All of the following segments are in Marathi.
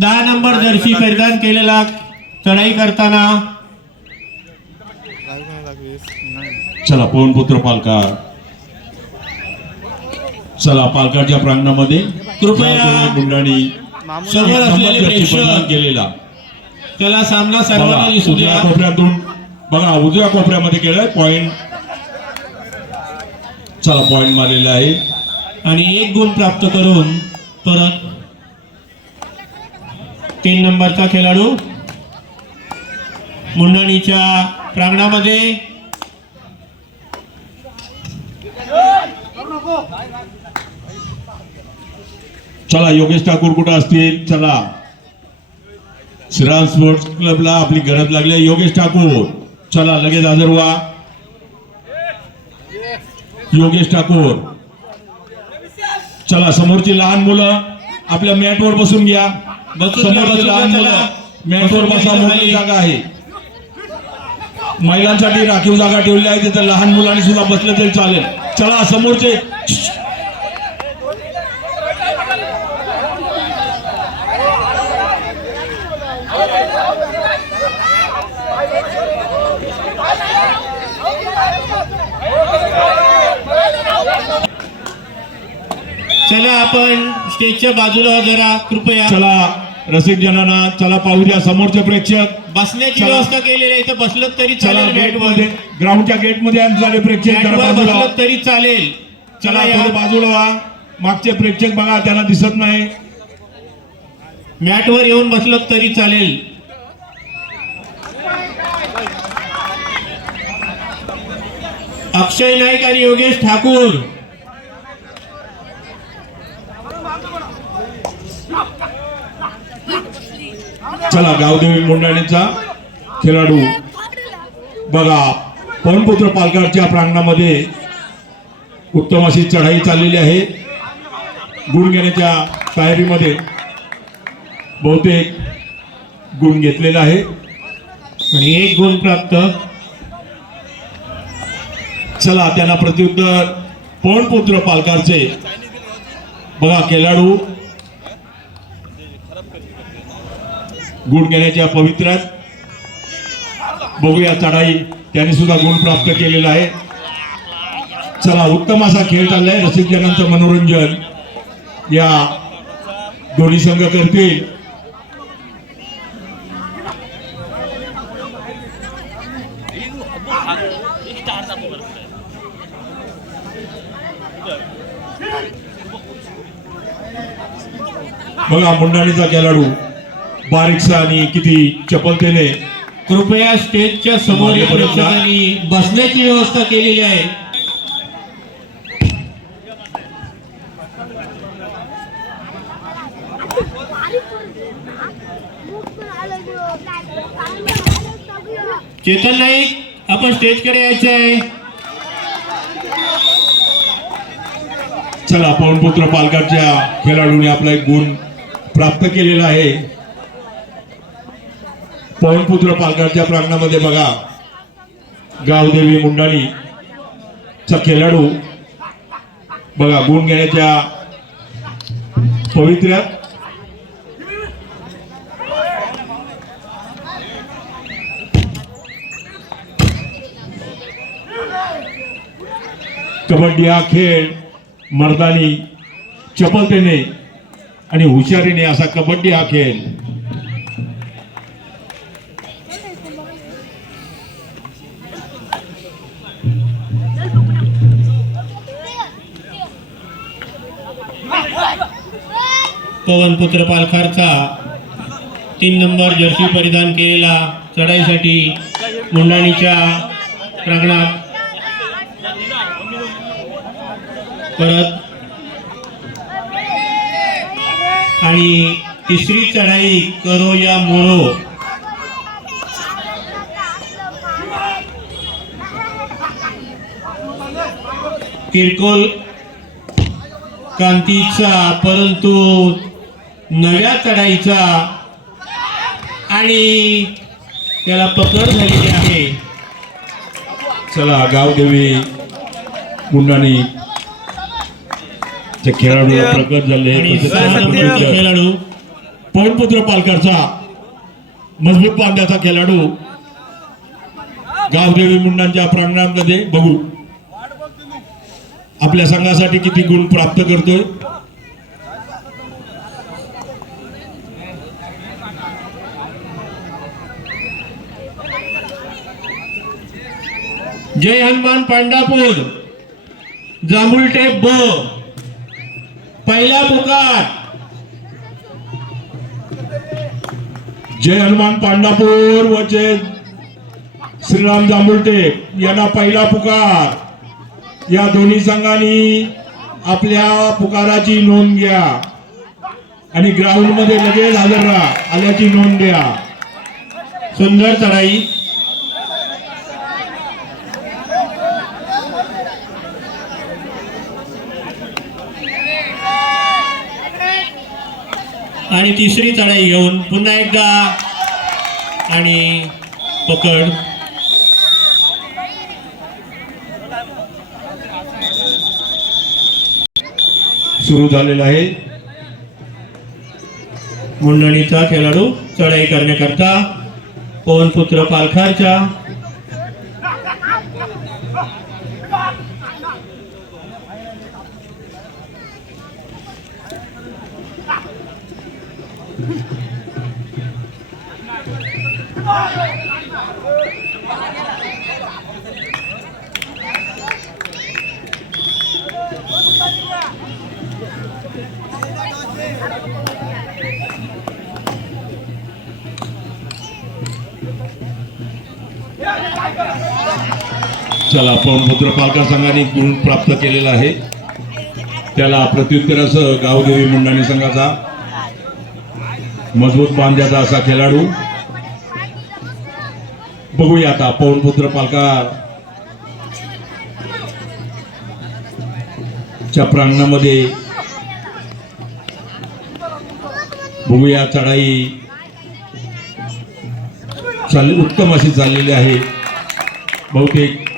दहा नंबर जर्सी परिधान केलेला चढाई करताना. चला पवनपुत्र पालकार चला पालकाच्या प्रांगणामध्ये कृपया समोर असलेले केलेला. त्याला सामना सर्वांना दिसू उजव्या द्या. कोपऱ्यातून बघा उजव्या कोपऱ्यामध्ये केलाय पॉइंट चला पॉइंट मारलेला आहे. आणि एक गुण प्राप्त करून परत तीन नंबरचा खेळाडू. मुंडणीच्या प्रांगणामध्ये. चला योगेश ठाकूर कुठं असतील? चला. श्रीराम स्पोर्ट्स क्लबला आपली गरज लागली योगेश ठाकूर. चला लगेच हजर व्हा. योगेश ठाकूर. चला समोरची लहान मुलं आपल्या मॅटवर बसून घ्या, समोरची बसून लहान मुलं. बसा खाली. जागा आहे. महिलांसाठी राखीव जागा ठेवली आहे तिथे लहान मुलांनी सुद्धा बसले तरी चालेल. चला समोरचे. चला आपण स्टेजच्या बाजूला जरा कृपया. चला. रसिक जनांना चला पाहू द्या समोरचे प्रेक्षक. बसण्याची. व्यवस्था केलेली आहे? इथं बसलं तरी चला चालेल गेटमध्ये ग्राउंडच्या गेटमध्ये आमचे प्रेक्षक जरा मॅटवर बाजूला. व्हा. बसलं तरी चालेल. चला चला थोडे या बाजूला व्हा. मागचे प्रेक्षक बघा त्यांना दिसत नाही. मॅटवर येऊन बसलं तरी चालेल. अक्षय नाईक आणि योगेश ठाकूर. चला गावदेवी मुंडाणीचा खेळाडू. बघा पवनपुत्र पालघरच्या प्रांगणामध्ये उत्तम अशी चढाई चाललेली आहे. गुण घेण्याच्या तयारीमध्ये बहुतेक गुण घेतलेला आहे. आणि एक गुण प्राप्त. चला त्यांना प्रत्युत्तर पवनपुत्र पालकारचे बघा खेळाडू गुण घेण्याच्या पवित्र्यात बघूया चढाई. त्यांनी सुद्धा गुण प्राप्त केलेला आहे. चला उत्तम असा खेळ चाललाय. रसिकजनांचं मनोरंजन या दोन्ही संघ करतील. बघा मुंडाणीचा खेळाडू. बारीकसा आणि किती चपलतेने कृपया स्टेजच्या समोर बसण्याची व्यवस्था केलेली आहे. चेतन नाईक आपण स्टेजकडे यायचं आहे. चला पवनपुत्र पालघरच्या खेळाडूने आपला एक गुण प्राप्त केलेला आहे. पवनपुत्र पालघरच्या प्रांगणामध्ये बघा. गावदेवी मुंडाणी चा खेळाडू बघा गुण घेण्याच्या पवित्र्यात. कबड्डी हा खेळ मर्दानी चपलतेने आणि हुशारीने असा कबड्डी हा खेळ पवनपुत्र पालखारचा तीन नंबर जर्सी परिधान केलेला चढाईसाठी मुंडाणीच्या प्रांगणात परत आणि तिसरी चढाई करो या मोळो किरकोळ कांतीचा परंतु नव्या चढाईचा आणि त्याला पकड झालेली आहे. चला गावदेवी मुंडाणी चे खेळाडू प्रकट झाले खेळाडू पवनपुत्र पालकरचा मजबूत बांध्याचा खेळाडू गावदेवी मुंडांच्या प्रांगणामध्ये बघू. आपल्या संघासाठी किती गुण प्राप्त करतोय. जय हनुमान पांडापूर जांभुलटे ब. पहिला पुकार. जय हनुमान पांडापूर व जय श्रीराम जांभुलटे यांना पहिला पुकार. या दोन्ही संघांनी आपल्या पुकाराची नोंद घ्या. आणि ग्राउंडमध्ये लगेच हजर राहा. आल्याची नोंद द्या. सुंदर चढाई. आणि तिसरी चढाई घेऊन पुन्हा एकदा. आणि पकड. सुरू झालेला आहे. मुंडणीचा खेळाडू चढाई करण्याकरता पवनपुत्र पालखारच्या चला आपण पालकर संघाने गुण प्राप्त केलेला आहे त्याला प्रत्युत्तरासह गावदेवी मुंडाणी संघाचा मजबूत बांध्याचा असा खेळाडू. बघूया आता पवनपुत्र पालकार च्या प्रांगणामध्ये बघूया चढाई. चाल उत्तम अशी चाललेली आहे. बहुतेक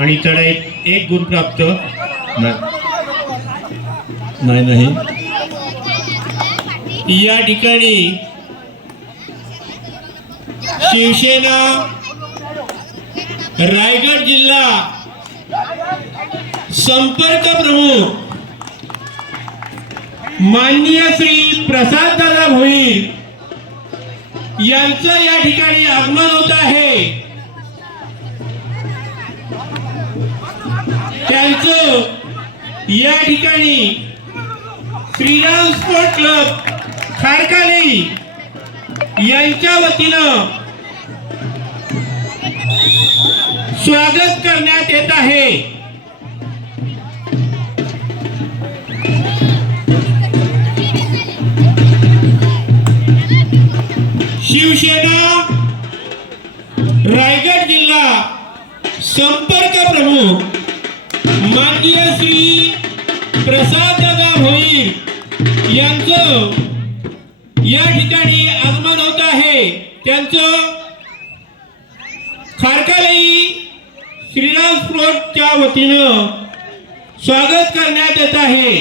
आणि चढाईत एक गुण प्राप्त नाही. नाही या ठिकाणी शिवसेना रायगड जिल्हा संपर्क प्रमुख माननीय श्री प्रसाद दादा भोईर यांचं या ठिकाणी आगमन होत आहे. त्यांचं या ठिकाणी श्रीराम स्पोर्ट क्लब खारकाली यांच्या वतीनं स्वागत करण्यात येत आहे. शिवसेना रायगड जिल्हा संपर्क प्रमुख माननीय श्री प्रसाद दादा भोई यांचं या ठिकाणी आगमन होत आहे. त्यांचं खारकालाई श्रीराम स्पोर्टच्या वतीनं स्वागत करण्यात येत आहे.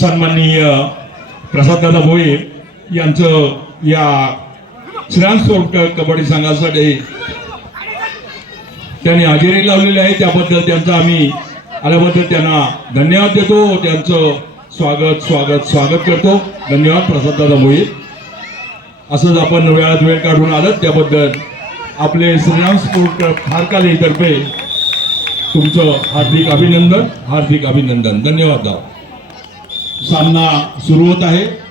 सन्माननीय प्रसाददादा भोई यांचं या श्रीराम स्पोर्ट कबड्डी संघासाठी त्यांनी हजेरी लावलेली आहे त्याबद्दल त्यांचा आम्ही आल्याबद्दल त्यांना धन्यवाद देतो. त्यांचं स्वागत स्वागत स्वागत करतो. धन्यवाद प्रसाददादा मोहित असंच आपण वेळात वेळ काढून आलं त्याबद्दल आपले श्रीराम स्पोर्ट क्लब खारकालीतर्फे तुमचं हार्दिक अभिनंदन हार्दिक अभिनंदन. धन्यवाद दादा. सामना सुरू होत आहे.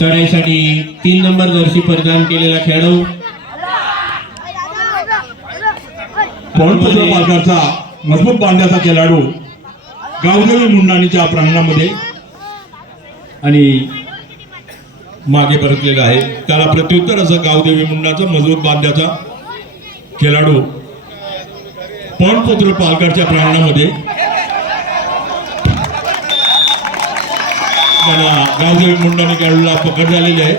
चढाईसाठी तीन नंबर जर्सी परिधान केलेला खेळाडू. पवनपुत्र मजबूत बांध्याचा खेळाडू गावदेवी मुंडाणीच्या प्रांगणामध्ये. आणि मागे परतलेला आहे. त्याला प्रत्युत्तर असं गावदेवी मुंडाचा मजबूत बांध्याचा खेळाडू. पवनपुत्र पालकारच्या प्रांगणामध्ये. त्याला गावदेवी मुंडाणी खेळाडूला पकड झालेली आहे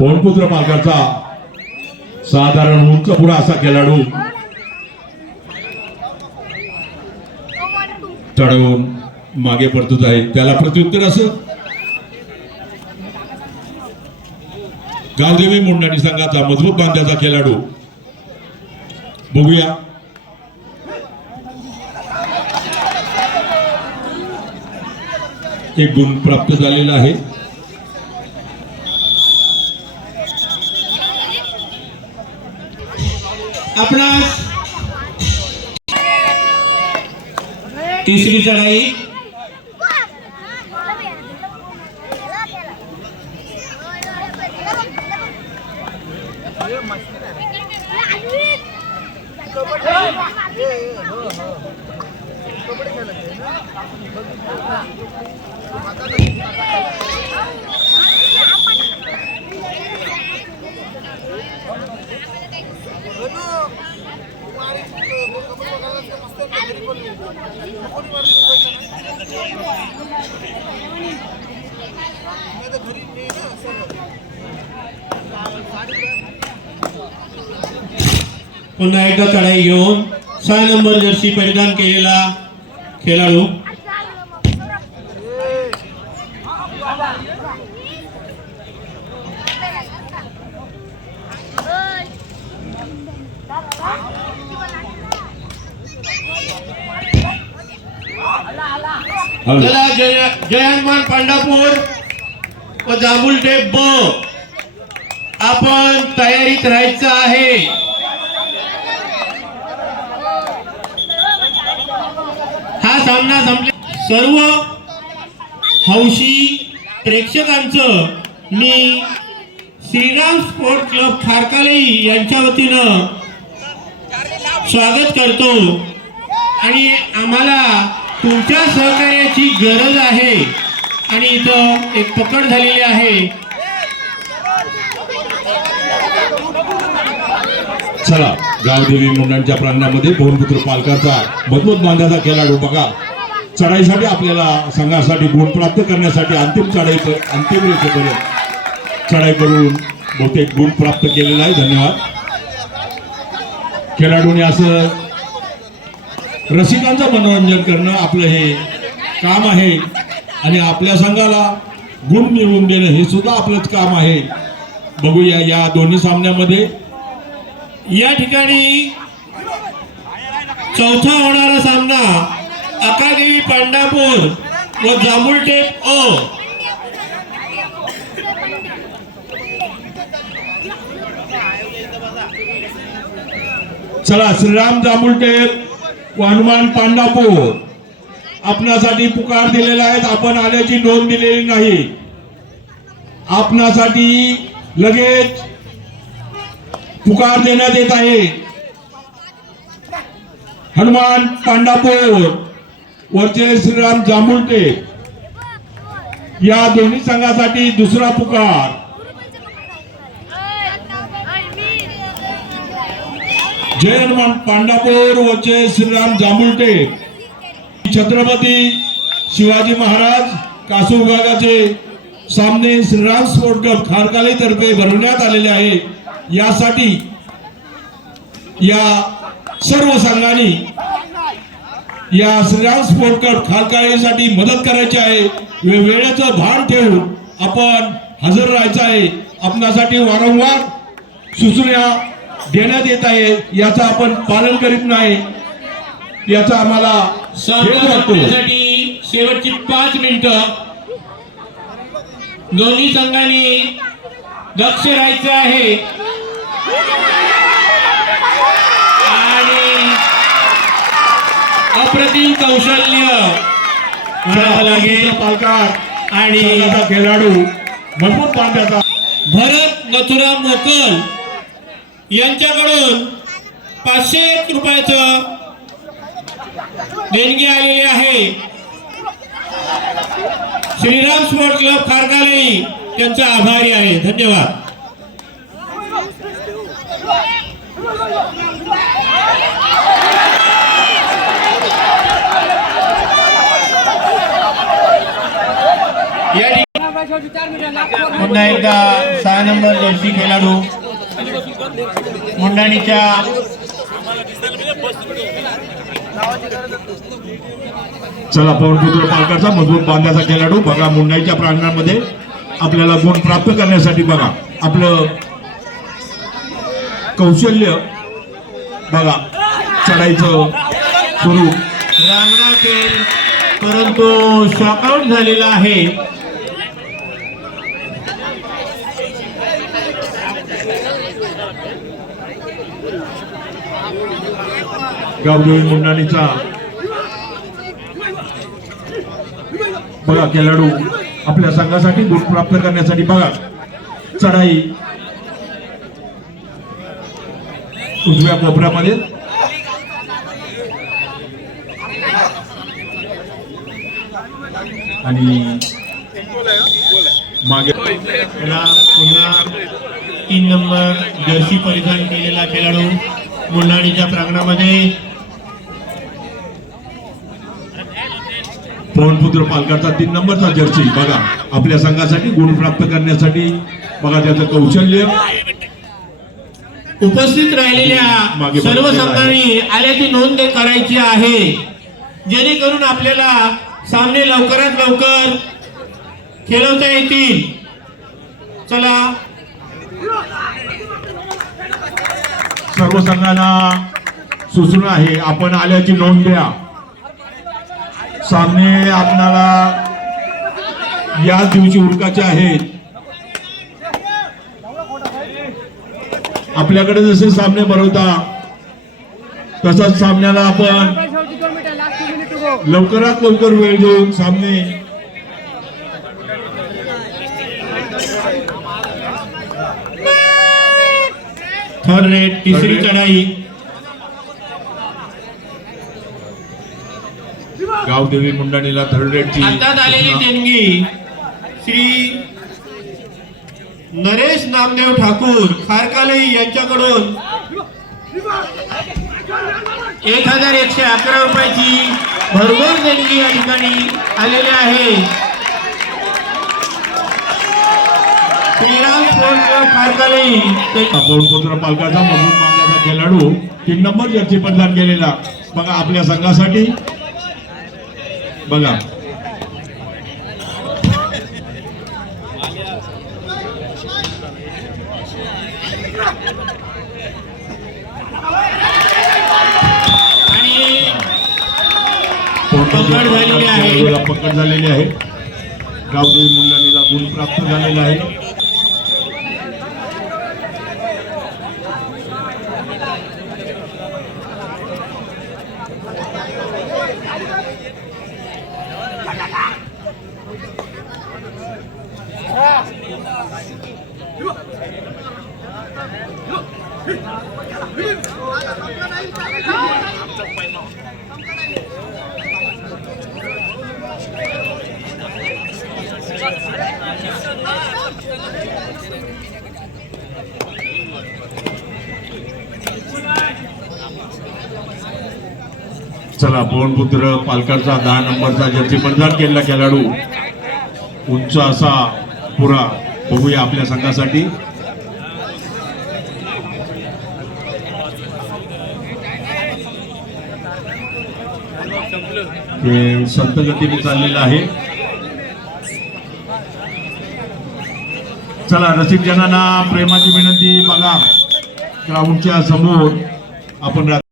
कोणपुत्र मालकाचा साधारण उंच पुढा असा खेळाडू चढवून मागे पडतच आहे त्याला प्रत्युत्तर असं. गावदेवी मुंडाणी संघाचा मजबूत बांध्याचा खेळाडू. बघूया. एक गुण प्राप्त झालेला आहे. आपणास तिसरी चढाई पुन्हा एकदा चढाई घेऊन सहा नंबर जर्सी परिधान केलेला खेळाडू हॅलो. चला जय जय पांडापूर व जांभुलटे ब आपण तयारीत राहायचं आहे हा सामना संपले. सर्व हौशी प्रेक्षकांचं मी श्रीराम स्पोर्ट क्लब खारकाली यांच्या वतीनं स्वागत करतो. आणि आम्हाला तुमच्या सहकार्याची गरज आहे. आणि इथं एक पकड झालेली आहे. चला. गावदेवी मुंडांच्या प्रांगणामध्ये भवनपुत्र पालकाचा मजबूत बांधाचा खेळाडू बघा. चढाईसाठी आपल्याला संघासाठी गुण प्राप्त करण्यासाठी अंतिम चढाई अंतिम रेषेपर्यंत चढाई करून बहुतेक गुण प्राप्त केलेला आहे धन्यवाद. खेळाडूने असं रसिकांचं मनोरंजन करणं आपलं हे काम आहे आणि आपल्या संघाला गुण मिळवून देणं हे सुद्धा आपलंच काम आहे. बघूया या दोन्ही सामन्यामध्ये या ठिकाणी चौथा होणारा सामना अकादेवी पांडापूर व जांभुलटे ओ चला श्रीराम जांबुलटेप व हनुमान पांडापूर. आपणासाठी पुकार दिलेला आहेत आपण आल्याची नोंद दिलेली नाही. आपणासाठी लगेच पुकार देण्यात येत आहे. हनुमान पांडापूर वरचे श्रीराम जांभुलटे या दोन्ही संघासाठी दुसरा पुकार. जय हनुमान पांडापूर वरचे श्रीराम जांभुलटे छत्रपती शिवाजी महाराज कासू विभागाचे सामने श्रीराम स्पोर्ट कप खारकाली तर्फे भरवण्यात आलेले आहे. यासाठी या सर्व संघांनी या श्रीराम स्पोर्ट क्लब खारकालीसाठी मदत करायची आहे. वे- वेळेचं भान ठेवून आपण हजर राहायचं आहे. आपणासाठी वारंवार सूचना देण्यात येत आहे याचं आपण पालन करीत नाही. याचा आम्हाला शेवटची पाच मिनिटं दोन्ही संघांनी दक्ष राहायचं आहे. आणि अप्रतिम कौशल्य म्हणावं लागेल. पालकार आणि खेळाडू मजबूत बांध्याचा भरत मथुराम मोकल यांच्याकडून पाचशे एक रुपयाचं देणगी आलेली आहे. श्रीराम स्पोर्ट क्लब खारकाले त्यांचा आभारी आहे. धन्यवाद या ठिकाणी पुन्हा एकदा सहा नंबर जर्सी खेळाडू. मुंडाणीच्या चला पवनपुत्र पालकाचा मजबूत बांधाचा खेळाडू. बघा मुंडाईच्या प्रांगणामध्ये आपल्याला गुण प्राप्त करण्यासाठी बघा आपलं कौशल्य बघा चढायचं सुरू. रांगणा खेळ परंतु शॉकआउट झालेला आहे. गावदेवी मुंडाणीचा. बघा खेळाडू आपल्या संघासाठी गुण प्राप्त करण्यासाठी बघा. चढाई. उजव्या कोपऱ्यामध्ये. आणि मागे पुन्हा तीन नंबर जर्सी परिधान केलेला खेळाडू मुंडाणीच्या प्रांगणामध्ये. पवनपुत्र पालकाचा तीन नंबरचा जर्सी. बघा आपल्या संघासाठी गुण प्राप्त करण्यासाठी बघा त्याचं कौशल्य. उपस्थित राहिलेल्या सर्व संघांनी आल्याची नोंद करायची आहे. जेणेकरून आपल्याला सामने लवकरात लवकर खेळवता येतील. चला. सर्व संघांना सूचना आहे. आपण आल्याची नोंद द्या. सामने आपणाला याच दिवशी उरकाचे आहेत. आपल्याकडे जसे सामने भरवता तसंच सामन्याला आपण लवकरात लवकर वेळ देऊन सामने थर्ड रेट तिसरी. चढाई गावदेवी मुंडाणीला थर्ड रेटची आलेली देणगी श्री नरेश नामदेव ठाकूर खारकाले यांच्याकडून एक हजार एकशे अकरा रुपयाची भरघोस देणगी या ठिकाणी आलेली आहे. श्रीराम पालकाचा मानण्याचा खेळाडू तीन नंबर जर्सी प्रदान केलेला बघा आपल्या संघासाठी. बघा आणि पकड झालेली आहे. पकड झालेली आहे. गावदेवी मुंडाणीला गुण प्राप्त झालेला आहे. चला पवनपुत्र पालकरचा दहा नंबरचा जर्सी प्रदान केलेला खेळाडू. उंच असा पुरा. बघूया आपल्या संघासाठी. संत गतीने चाललेलं आहे. चला रसिक जनांना प्रेमाची विनंती बघा ग्राउंडच्या समोर आपण राहतो